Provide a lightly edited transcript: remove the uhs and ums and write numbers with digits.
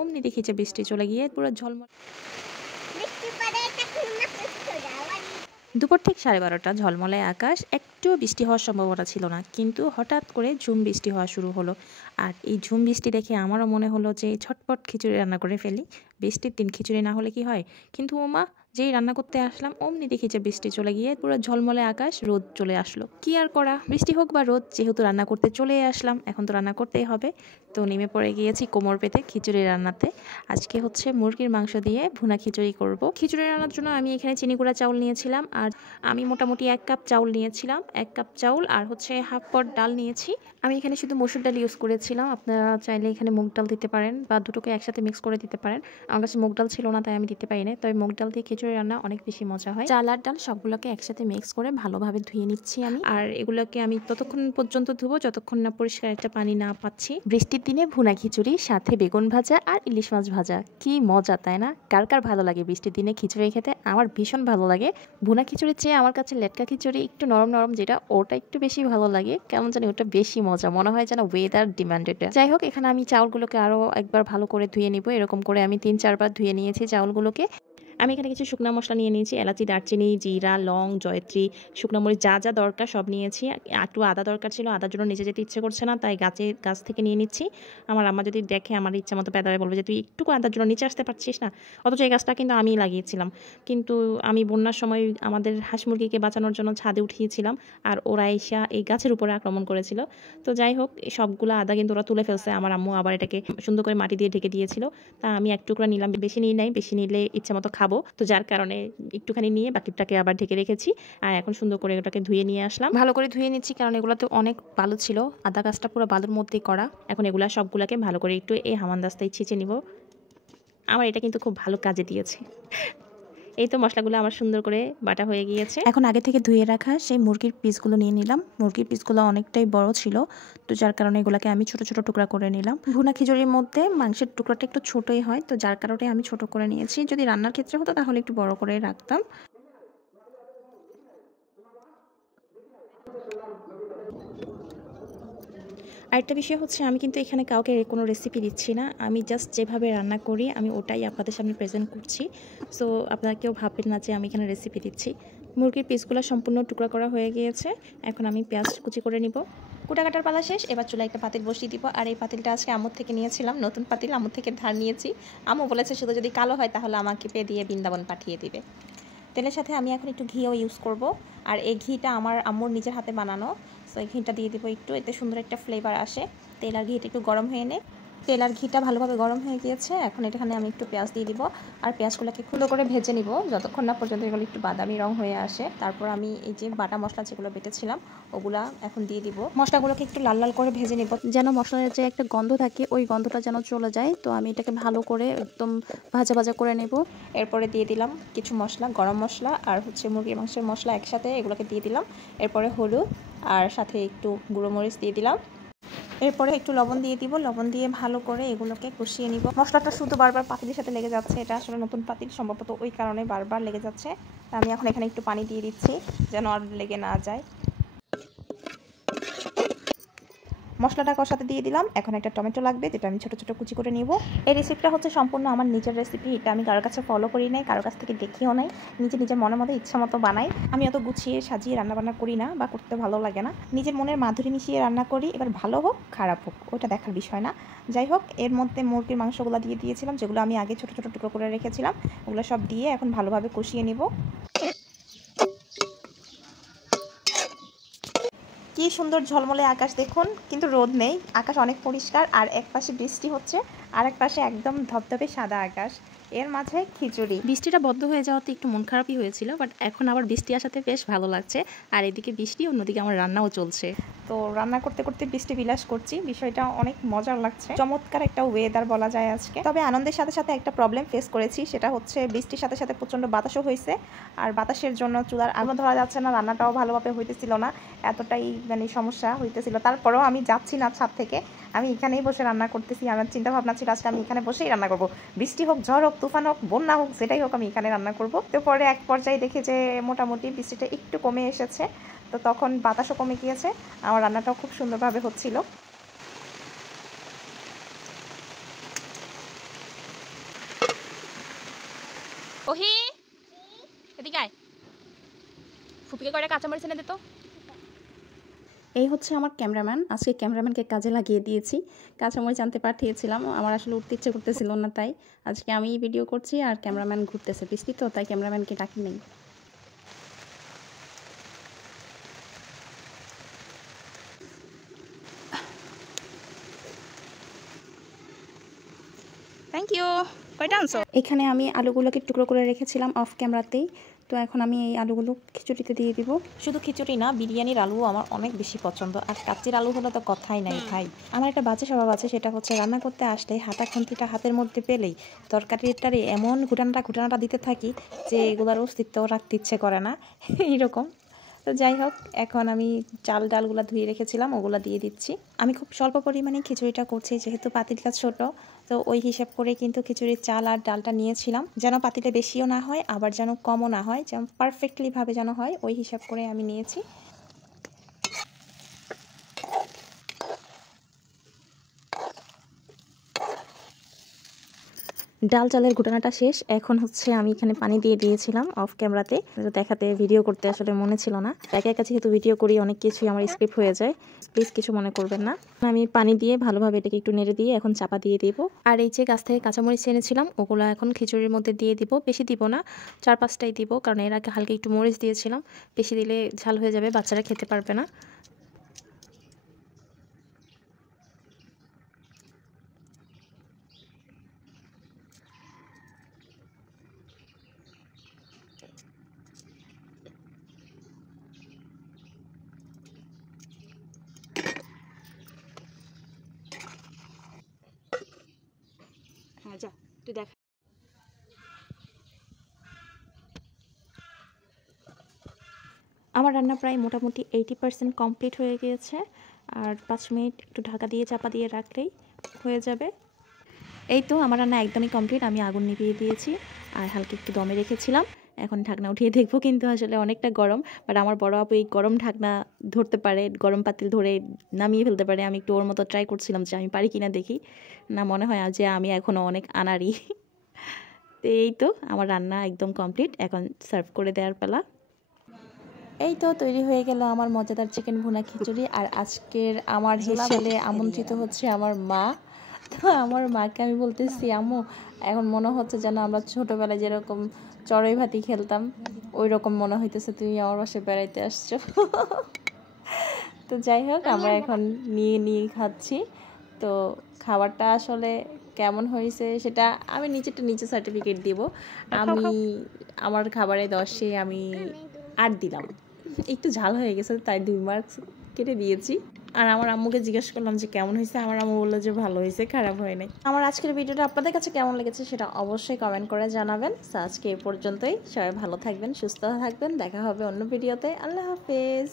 অমনি দেখি যে বৃষ্টি চলে গিয়ে পুরো ঝলমল। দুপুর ঠিক 12:30 ঝলমলে আকাশ, একটুও বৃষ্টি হওয়ার সম্ভাবনা ছিল না, কিন্তু হঠাৎ করে ঝুম বৃষ্টি হওয়া শুরু হলো। আর এই ঝুম বৃষ্টি দেখে আমারও মনে হলো যে ঝটপট খিচুড়ি রান্না করে ফেলি। বৃষ্টির দিন খিচুড়ি না হলে কি হয়? কিন্তু ওমা, যেই রান্না করতে আসলাম অমনি দেখি যে বৃষ্টি চলে গিয়ে পুরো ঝলমলে আকাশ, রোদ চলে আসলো। কি আর করা, বৃষ্টি হোক বা রোদ, যেহেতু রান্না করতে চলে আসলাম এখন তো রান্না করতেই হবে। তো নেমে পড়ে গিয়েছি কোমর পেতে খিচুড়ি রান্নাতে। আজকে হচ্ছে মুরগির মাংস দিয়ে ভুনা খিচুড়ি করব। খিচুড়ি রান্নার জন্য আমি এখানে চিনি গুঁড়া চাউল নিয়েছিলাম, আর আমি মোটামুটি 1 কাপ চাউল নিয়েছিলাম। 1 কাপ চাউল আর হচ্ছে হাফ পট ডাল নিয়েছি। আমি এখানে শুধু মসুর ডাল ইউজ করেছিলাম, আপনারা চাইলে এখানে মুগ ডাল দিতে পারেন বা দুটোকে একসাথে মিক্স করে দিতে পারেন। আমার কাছে মুগ ডাল ছিল না তাই আমি দিতে পারি না, তবে মুগ ডাল দিয়ে খিচুড়ি রান্না অনেক বেশি মজা হয়। চাল আর ডাল সবগুলোকে একসাথে মিক্স করে ভালোভাবে ধুয়ে নিচ্ছি আমি, আর এগুলোকে আমি ততক্ষণ পর্যন্ত ধুবো যতক্ষণ না পরিষ্কার একটা পানি না পাচ্ছি। বৃষ্টির দিনে ভুনা খিচুড়ি, সাথে বেগুন ভাজা আর ইলিশ মাছ ভাজা, কি মজা তাই না? কার কার ভালো লাগে বৃষ্টির দিনে খিচুড়ি খেতে? আমার ভীষণ ভালো লাগে। ভুনা খিচুড়ির চেয়ে আমার কাছে লেটকা খিচুড়ি একটু নরম নরম যেটা, ওটা একটু বেশি ভালো লাগে। কেমন জানি ওটা বেশি মজা মনে হয়, যেন ওয়েদার ডিমান্ডেড। যাই হোক, এখানে আমি চাউলগুলোকে আরো একবার ভালো করে ধুয়ে নিব। এরকম করে আমি 3-4 বার ধুয়ে নিয়েছি চাউলগুলোকে। আমি এখানে কিছু শুকনো মশলা নিয়ে নিয়েছি, এলাচি, দারচিনি, জিরা, লং, জয়ত্রী, শুকনো মরিচ, যা যা দরকার সব নিয়েছি। একটু আদা দরকার ছিল, আদার জন্য নিচে যেতে ইচ্ছে করছে না, তাই গাছ থেকে নিয়ে নিচ্ছি। আমার আম্মা যদি দেখে আমার ইচ্ছা মতো পেদাবে, বলবে যে তুই একটু আদার জন্য নিচে আসতে পারছিস না। অথচ এই গাছটা কিন্তু আমিই লাগিয়েছিলাম। কিন্তু আমি বন্যার সময় আমাদের হাঁস মুরগিকে বাঁচানোর জন্য ছাদে উঠিয়েছিলাম, আর ওরা এসে এই গাছের উপরে আক্রমণ করেছিল। তো যাই হোক, সবগুলো আদা কিন্তু ওরা তুলে ফেলছে। আমার আম্মু আবার এটাকে সুন্দর করে মাটি দিয়ে ঢেকে দিয়েছিল। তা আমি এক টুকরা নিলাম, বেশি নিই নাই, বেশি নিলে ইচ্ছা মতো খাবো, তো যার কারণে একটুখানি নিয়ে বাকিটাকে আবার ঢেকে রেখেছি। আর এখন সুন্দর করে ওটাকে ধুয়ে নিয়ে আসলাম, ভালো করে ধুয়ে নিচ্ছি, কারণ এগুলোতে অনেক বালু ছিল। আদা গাছটা পুরো বালুর মধ্যেই করা। এখন এগুলা সবগুলাকে ভালো করে একটু এই হামানদাস্তায় ছিঁচে নিব। আমার এটা কিন্তু খুব ভালো কাজে দিয়েছে। এই তো মশলাগুলো আমার সুন্দর করে বাটা হয়ে গিয়েছে। এখন আগে থেকে ধুয়ে রাখা সেই মুরগির পিসগুলো নিয়ে নিলাম। মুরগির পিসগুলো অনেকটাই বড় ছিল, তো যার কারণে এগুলোকে আমি ছোট ছোট টুকরা করে নিলাম। ভুনা খিচুড়ির মধ্যে মাংসের টুকরাটা একটু ছোটই হয়, তো যার কারণে আমি ছোট করে নিয়েছি। যদি রান্নার ক্ষেত্রে হতো তাহলে একটু বড় করে রাখতাম। আরেকটা বিষয় হচ্ছে, আমি কিন্তু এখানে কাউকে কোনো রেসিপি দিচ্ছি না, আমি জাস্ট যেভাবে রান্না করি আমি ওটাই আপনাদের সামনে প্রেজেন্ট করছি। সো আপনারা কেউ ভাববেন না যে আমি এখানে রেসিপি দিচ্ছি। মুরগির পিসগুলো সম্পূর্ণ টুকরা করা হয়ে গিয়েছে। এখন আমি পেঁয়াজ কুচি করে নিব। কুটা কাটার পালা শেষ, এবার চুলায় একটা পাতিল বসিয়ে দিব। আর এই পাতিলটা আজকে আম্মুর থেকে নিয়েছিলাম, নতুন পাতিল, আম্মুর থেকে ধার নিয়েছি। আম্মু বলেছে শুধু যদি কালো হয় তাহলে আমাকে পে দিয়ে বৃন্দাবন পাঠিয়ে দিবে। তেলের সাথে আমি এখন একটু ঘিও ইউজ করব, আর এই ঘিটা আমার আম্মুর নিজের হাতে বানানো। সো এই ঘিটা দিয়ে দিব একটু, এতে সুন্দর একটা ফ্লেভার আসে। তেল আর ঘিটা একটু গরম হয়ে নে। তেল আর ঘিটা ভালোভাবে গরম হয়ে গিয়েছে, এখন এখানে আমি একটু পেঁয়াজ দিয়ে দিব। আর পেঁয়াজগুলোকে খুলো করে ভেজে নিব যতক্ষণ না পর্যন্ত এগুলো একটু বাদামি রং হয়ে আসে। তারপর আমি এই যে বাটা মশলা যেগুলো বেটেছিলাম ওগুলা এখন দিয়ে দিব। মশলাগুলোকে একটু লাল লাল করে ভেজে নিব, যেন মশলার যে একটা গন্ধ থাকে ওই গন্ধটা যেন চলে যায়। তো আমি এটাকে ভালো করে একদম ভাজা ভাজা করে নেব। এরপরে দিয়ে দিলাম কিছু মশলা, গরম মশলা আর হচ্ছে মুরগির মাংসের মশলা একসাথে, এগুলোকে দিয়ে দিলাম। এরপরে হলুদ আর সাথে একটু গুঁড়ো মরিচ দিয়ে দিলাম। এরপরে একটু লবণ দিয়ে দিব, লবণ দিয়ে ভালো করে এগুলোকে কষিয়ে নিব। মশলাটা শুধু বারবার পাতিলের সাথে লেগে যাচ্ছে, এটা আসলে নতুন পাতিল সম্ভবত, ওই কারণে বারবার লেগে যাচ্ছে। তা আমি এখন এখানে একটু পানি দিয়ে দিচ্ছি যেন আর লেগে না যায়। মশলাটা কষাতে দিয়ে দিলাম। এখন একটা টমেটো লাগবে, যেটা আমি ছোটো ছোটো কুচি করে নিব। এই রেসিপিটা হচ্ছে সম্পূর্ণ আমার নিজের রেসিপি, এটা আমি কারোর কাছে ফলো করি নাই, কারোর কাছ থেকে দেখিও নাই, নিজের মনের মতো ইচ্ছা মতো বানাই। আমি অত গুছিয়ে সাজিয়ে রান্নাবান্না করি না, বা করতে ভালো লাগে না, নিজের মনের মাধুরী মিশিয়ে রান্না করি। এবার ভালো হোক খারাপ হোক ওটা দেখার বিষয় না। যাই হোক, এর মধ্যে মুরগির মাংসগুলো দিয়ে দিয়েছিলাম, যেগুলো আমি আগে ছোটো ছোটো টুকরো করে রেখেছিলাম, ওগুলো সব দিয়ে এখন ভালোভাবে কষিয়ে নিব। কি সুন্দর ঝলমলে আকাশ দেখুন, কিন্তু রোদ নেই, আকাশ অনেক পরিষ্কার। আর এক পাশে বৃষ্টি হচ্ছে, আর এক পাশে একদম ধবধবে সাদা আকাশ, এর মাঝে খিচুড়ি। বৃষ্টিটা বন্ধ হয়ে যাওয়াতে একটু মন খারাপই হয়েছিল, বাট এখন আবার বৃষ্টি আসাতে বেশ ভালো লাগছে। আর এদিকে বৃষ্টি, অন্যদিকে আমার রান্নাও চলছে। তো রান্না করতে করতে বৃষ্টি বিলাস করছি, বিষয়টা অনেক মজার লাগছে। চমৎকার একটা ওয়েদার বলা যায় আজকে। তবে আনন্দের সাথে সাথে একটা প্রবলেম ফেস করেছি, সেটা হচ্ছে বৃষ্টির সাথে সাথে প্রচণ্ড বাতাসও হয়েছে। আর বাতাসের জন্য চুলার আগুন ধরা যাচ্ছে না, রান্নাটাও ভালোভাবে হইতেছিল না, এতটাই মানে সমস্যা হইতেছিল। তারপরেও আমি যাচ্ছি না ছাদ থেকে, আমি এখানেই বসে রান্না করতেছি। আমার চিন্তা ভাবনা ছিল আজকে আমি এখানে বসেই রান্না করবো, বৃষ্টি হোক, ঝড় হোক, তুফান হোক, বন্যা হোক, যেটাই হোক আমি এখানে রান্না করব। তো পরে এক পর্যায়ে দেখি যে মোটামুটি বৃষ্টিটা একটু কমে এসেছে, তো তখন বাতাসও কমে গিয়েছে, আমার রান্নাটাও খুব সুন্দরভাবে হচ্ছিল। ওহি এদিকে আয়, ফুপিকে কয়টা কাঁচামরিচ এনে দে তো। এই হচ্ছে আমার ক্যামেরাম্যান। আজকে ক্যামেরাম্যানকে কাজে লাগিয়ে দিয়েছি। কাঁচামরিচ আনতে পাঠিয়েছিলাম, আমার আসলে উঠতে ইচ্ছে করতেছিল না, তাই আজকে আমি ভিডিও করছি আর ক্যামেরাম্যান ঘুরতেছে। বৃষ্টি তো, তাই ক্যামেরাম্যানকে ডাকি নেই। Thank you. কয়টা আনছো? এখানে আমি আলুগুলোকে টুকরো করে রেখেছিলাম অফ ক্যামেরাতেই। তো এখন আমি এই আলুগুলো খিচুড়িতে দিয়ে দিব। শুধু খিচুড়ি না, বিরিয়ানির আলুও আমার অনেক বেশি পছন্দ। আর কাচ্চির আলু হলে তো কথাই নাই ভাই। আমার একটা বাজে স্বভাব আছে, সেটা হচ্ছে রান্না করতে আসলে হাতা খুন্তিটা হাতের মধ্যে পেলেই তরকারিটারে এমন ঘুটানাটা দিতে থাকি যে এগুলোর অস্তিত্ব রাখতে ইচ্ছে করে না এইরকম। তো যাই হোক, এখন আমি চাল ডালগুলো ধুয়ে রেখেছিলাম, ওগুলো দিয়ে দিচ্ছি। আমি খুব স্বল্প পরিমাণে খিচুড়িটা করছি, যেহেতু পাতিলটা ছোট, তো ওই হিসাব করে কিন্তু খিচুড়ির চাল আর ডালটা নিয়েছিলাম, যেন পাতিলে বেশিও না হয় আবার যেন কমও না হয়, যেন পারফেক্টলিভাবে যেন হয়, ওই হিসাব করে আমি নিয়েছি। ডাল চালের ঘুটানাটা শেষ। এখন হচ্ছে আমি এখানে পানি দিয়ে দিয়েছিলাম অফ ক্যামেরাতে, দেখাতে ভিডিও করতে আসলে মনে ছিল না। একা একা যেহেতু ভিডিও করি অনেক কিছুই আমার স্ক্রিপ্ট হয়ে যায়, প্লিজ কিছু মনে করবেন না। আমি পানি দিয়ে ভালোভাবে এটাকে একটু নেড়ে দিয়ে এখন চাপা দিয়ে দিব। আর এই যে গাছ থেকে কাঁচামরিচ এনেছিলাম, ওগুলো এখন খিচুড়ির মধ্যে দিয়ে দিব। বেশি দিব না, 4-5টাই দিব, কারণ এর আগে হালকা একটু মরিচ দিয়েছিলাম। বেশি দিলে ঝাল হয়ে যাবে, বাচ্চারা খেতে পারবে না। হ্যাঁ যা, তুই দেখ। আমার রান্না প্রায় মোটামুটি 80% কমপ্লিট হয়ে গিয়েছে। আর 5 মিনিট একটু ঢাকা দিয়ে চাপা দিয়ে রাখলেই হয়ে যাবে। এই তো আমার রান্না একদমই কমপ্লিট। আমি আগুন নিভিয়ে দিয়েছি আর হালকা একটু দমে রেখেছিলাম। এখন ঢাকনা উঠিয়ে দেখবো, কিন্তু আসলে অনেকটা গরম। বাট আমার বড় আপু এই গরম ঢাকনা ধরতে পারে, গরম পাতিল ধরে নামিয়ে ফেলতে পারে। আমি একটু ওর মতো ট্রাই করছিলাম যে আমি পারি কিনা দেখি। না, মনে হয় যে আমি এখনও অনেক আনাড়ি। তো এই তো আমার রান্না একদম কমপ্লিট, এখন সার্ভ করে দেওয়ার পালা। এই তো তৈরি হয়ে গেল আমার মজাদার চিকেন ভুনা খিচুড়ি। আর আজকের আমার হেসেলে আমন্ত্রিত হচ্ছে আমার মা। তো আমার মাকে আমি বলতেছি, আম্মু এখন মনে হচ্ছে যেন আমরা ছোটোবেলায় যেরকম চড়ুই ভাতি খেলতাম, ওই রকম মনে হইতেছে তুমি আমার বাসায় বেড়াইতে আসছো। তো যাই হোক, আমরা এখন নিয়ে খাচ্ছি। তো খাবারটা আসলে কেমন হয়েছে সেটা আমি নিচে সার্টিফিকেট দিব। আমি আমার খাবারে 10-এ আমি 8 দিলাম। একটু ঝাল হয়ে গেছে, তাই 2 মার্কস কেটে দিয়েছি। আর আমার আম্মুকে জিজ্ঞেস করলাম যে কেমন হয়েছে, আমার আম্মু বললো যে ভালো হয়েছে, খারাপ হয় নাই। আমার আজকের ভিডিওটা আপনাদের কাছে কেমন লেগেছে সেটা অবশ্যই কমেন্ট করে জানাবেন। সো আজকে এ পর্যন্তই, সবাই ভালো থাকবেন, সুস্থ থাকবেন, দেখা হবে অন্য ভিডিওতে। আল্লাহ হাফেজ।